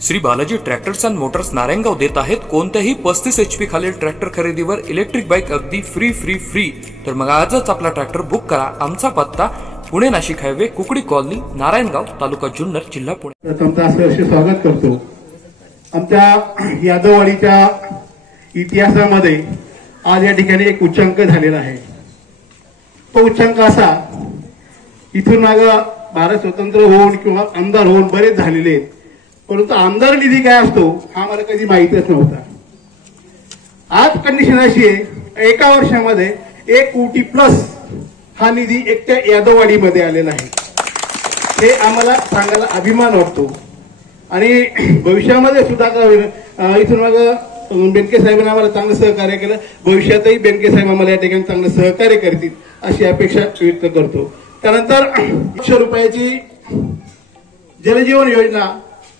Shri Balaji tractors and Motors Narayangaon देत आहेत कोणत्याही 35 HP खालील ट्रॅक्टर खरेदीवर इलेक्ट्रिक बाईक अगदी फ्री। तर मग आजच आपला ट्रॅक्टर बुक करा। आमचा पत्ता पुणे नाशिक हायवे कुकडी कॉलनी नारायणगाव तालुका जुन्नर जिल्हा पुणे। तुमचं स्वागत करतो। आमच्या यादववाडीच्या इतिहासामध्ये आज या ठिकाणी एक उच्चांक झालेला आहे। तो उच्चांक असा, इथून मागे भारत स्वतंत्र होऊन किंवा आमदार होऊन बरेच झालेले आहेत, परंतु आमदार निधी काय असतो हा मला कधी माहितच नव्हता। आज कंडिशन अशी आहे, एका वर्षामध्ये 1 कोटी प्लस हा निधी एकट्या यादववाडीमध्ये आलेला आहे। हे आम्हाला सांगायला अभिमान वाटतो। आणि भविष्यामध्ये सुद्धा इथून मग बेनके साहेबांनी आम्हाला चांगलं सहकार्य केलं, भविष्यातही बेनके साहेब आम्हाला या ठिकाणी चांगलं सहकार्य करतील अशी अपेक्षा व्यक्त करतो। त्यानंतर 100 रुपयाची जलजीवन योजना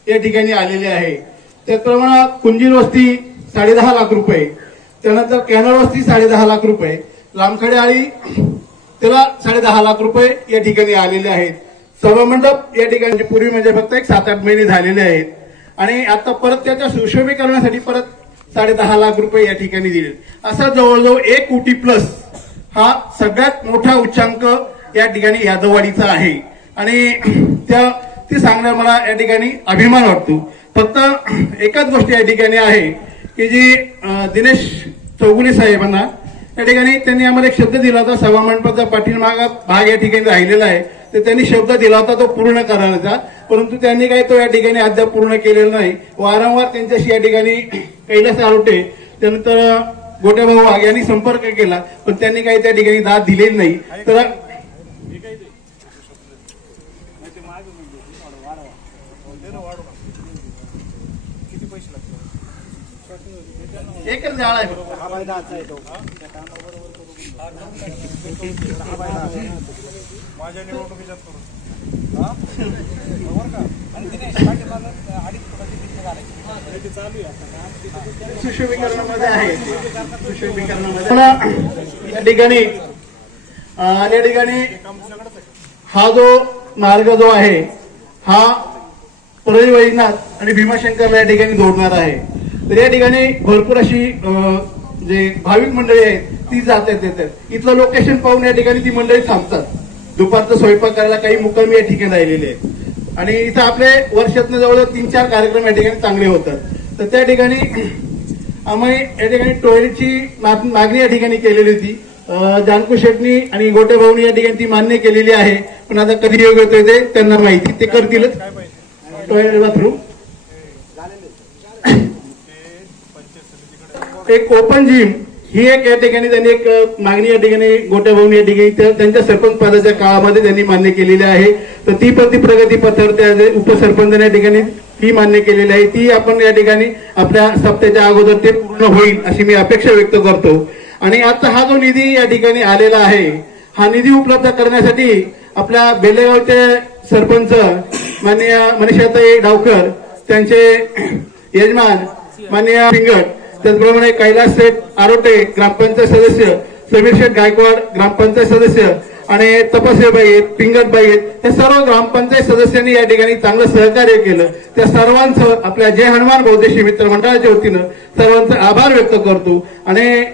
या ठिकाणी आलेली आहे। त्याचप्रमाणे कुंजीर वस्ती 10.5 लाख रुपये, त्यानंतर कॅनल वस्ती 10.5 लाख रुपये, लांबखडे आळी त्याला 10.5 लाख रुपये या ठिकाणी आलेले आहेत। सभामंडप या ठिकाणी पूर्वी म्हणजे फक्त 7-8 महिने झालेले आहेत आणि आता परत त्याच्या सुशोभीकरणासाठी परत 10.5 लाख रुपये या ठिकाणी दिले। असा जवळजवळ 1 कोटी प्लस हा सगळ्यात मोठा उच्चांक या ठिकाणी यादववाडीचा आहे आणि ते सांगण्यात मला या ठिकाणी अभिमान वाटतो। फक्त एकच गोष्ट या ठिकाणी आहे की जी दिनेश चौगुले साहेबांना या ठिकाणी त्यांनी आम्हाला एक शब्द दिला होता, सभामंडपाचा पाठीमागा भाग या ठिकाणी राहिलेला आहे, तर त्यांनी शब्द दिला होता तो पूर्ण करायचा, परंतु त्यांनी काही तो या ठिकाणी अद्याप पूर्ण केलेला नाही। वारंवार त्यांच्याशी या ठिकाणी कैलास आरोटे त्यानंतर गोट्याभाऊ वाघ यांनी संपर्क केला, पण त्यांनी काही त्या ठिकाणी दाद दिलेली नाही। तर एकच जाळ आहे माझ्या निवडणुकीच्यात सुशोभीकरणामध्ये आहे। सुशोभीकरणामध्ये या ठिकाणी हा जो मार्ग जो आहे हा परळी वैजनाथ आणि भीमाशंकरला या ठिकाणी जोडणार आहे। तर या ठिकाणी भरपूर अशी जे भाविक मंडळी आहेत ती जातात येतात। इथलं लोकेशन पाहून या ठिकाणी ती मंडळी थांबतात, दुपारचा स्वयंपाक करायला काही मुक्कामी या ठिकाणी राहिलेले आहेत आणि इथं आपले वर्षातनं जवळजवळ 3-4 कार्यक्रम या ठिकाणी चांगले होतात। तर त्या ठिकाणी आम्ही या ठिकाणी टॉयलेटची मागणी या ठिकाणी केलेली होती। जानकू शेटनी आणि गोटे भाऊनी या ठिकाणी ती मान्य केलेली आहे, पण आता कधी योग्य होते ते त्यांना माहिती, ते करतीलच। टॉयलेट बाथरूम एक ओपन जिम ही एक या ठिकाणी त्यांनी एक मागणी या ठिकाणी गोट्या भाऊनी या ठिकाणी त्यांच्या सरपंच पदाच्या काळामध्ये त्यांनी मान्य केलेली आहे। तर ती प्रगती पत्रावर त्या उपसरपंचाने या ठिकाणी ती मान्य केलेली आहे, ती आपण या ठिकाणी आपल्या सप्त्याच्या अगोदर ते पूर्ण होईल अशी मी अपेक्षा व्यक्त करतो। आणि आता हा जो निधी या ठिकाणी आलेला आहे, हा निधी उपलब्ध करण्यासाठी आपल्या बेलेगावचे सरपंच माननीय मनीषाताई डावकर, त्यांचे यजमान माननीय पिंगट, त्याचप्रमाणे कैलास शेठ आरोटे ग्रामपंचायत सदस्य, समीर शेठ गायकवाड ग्रामपंचायत सदस्य आणि तपस्याबाई आहेत, पिंगटबाई आहेत, त्या सर्व ग्रामपंचायत सदस्यांनी या ठिकाणी चांगलं सहकार्य केलं। त्या सर्वांचं आपल्या जय हनुमान बौद्धिशी मित्र मंडळाच्या वतीनं सर्वांचा आभार व्यक्त करतो। आणि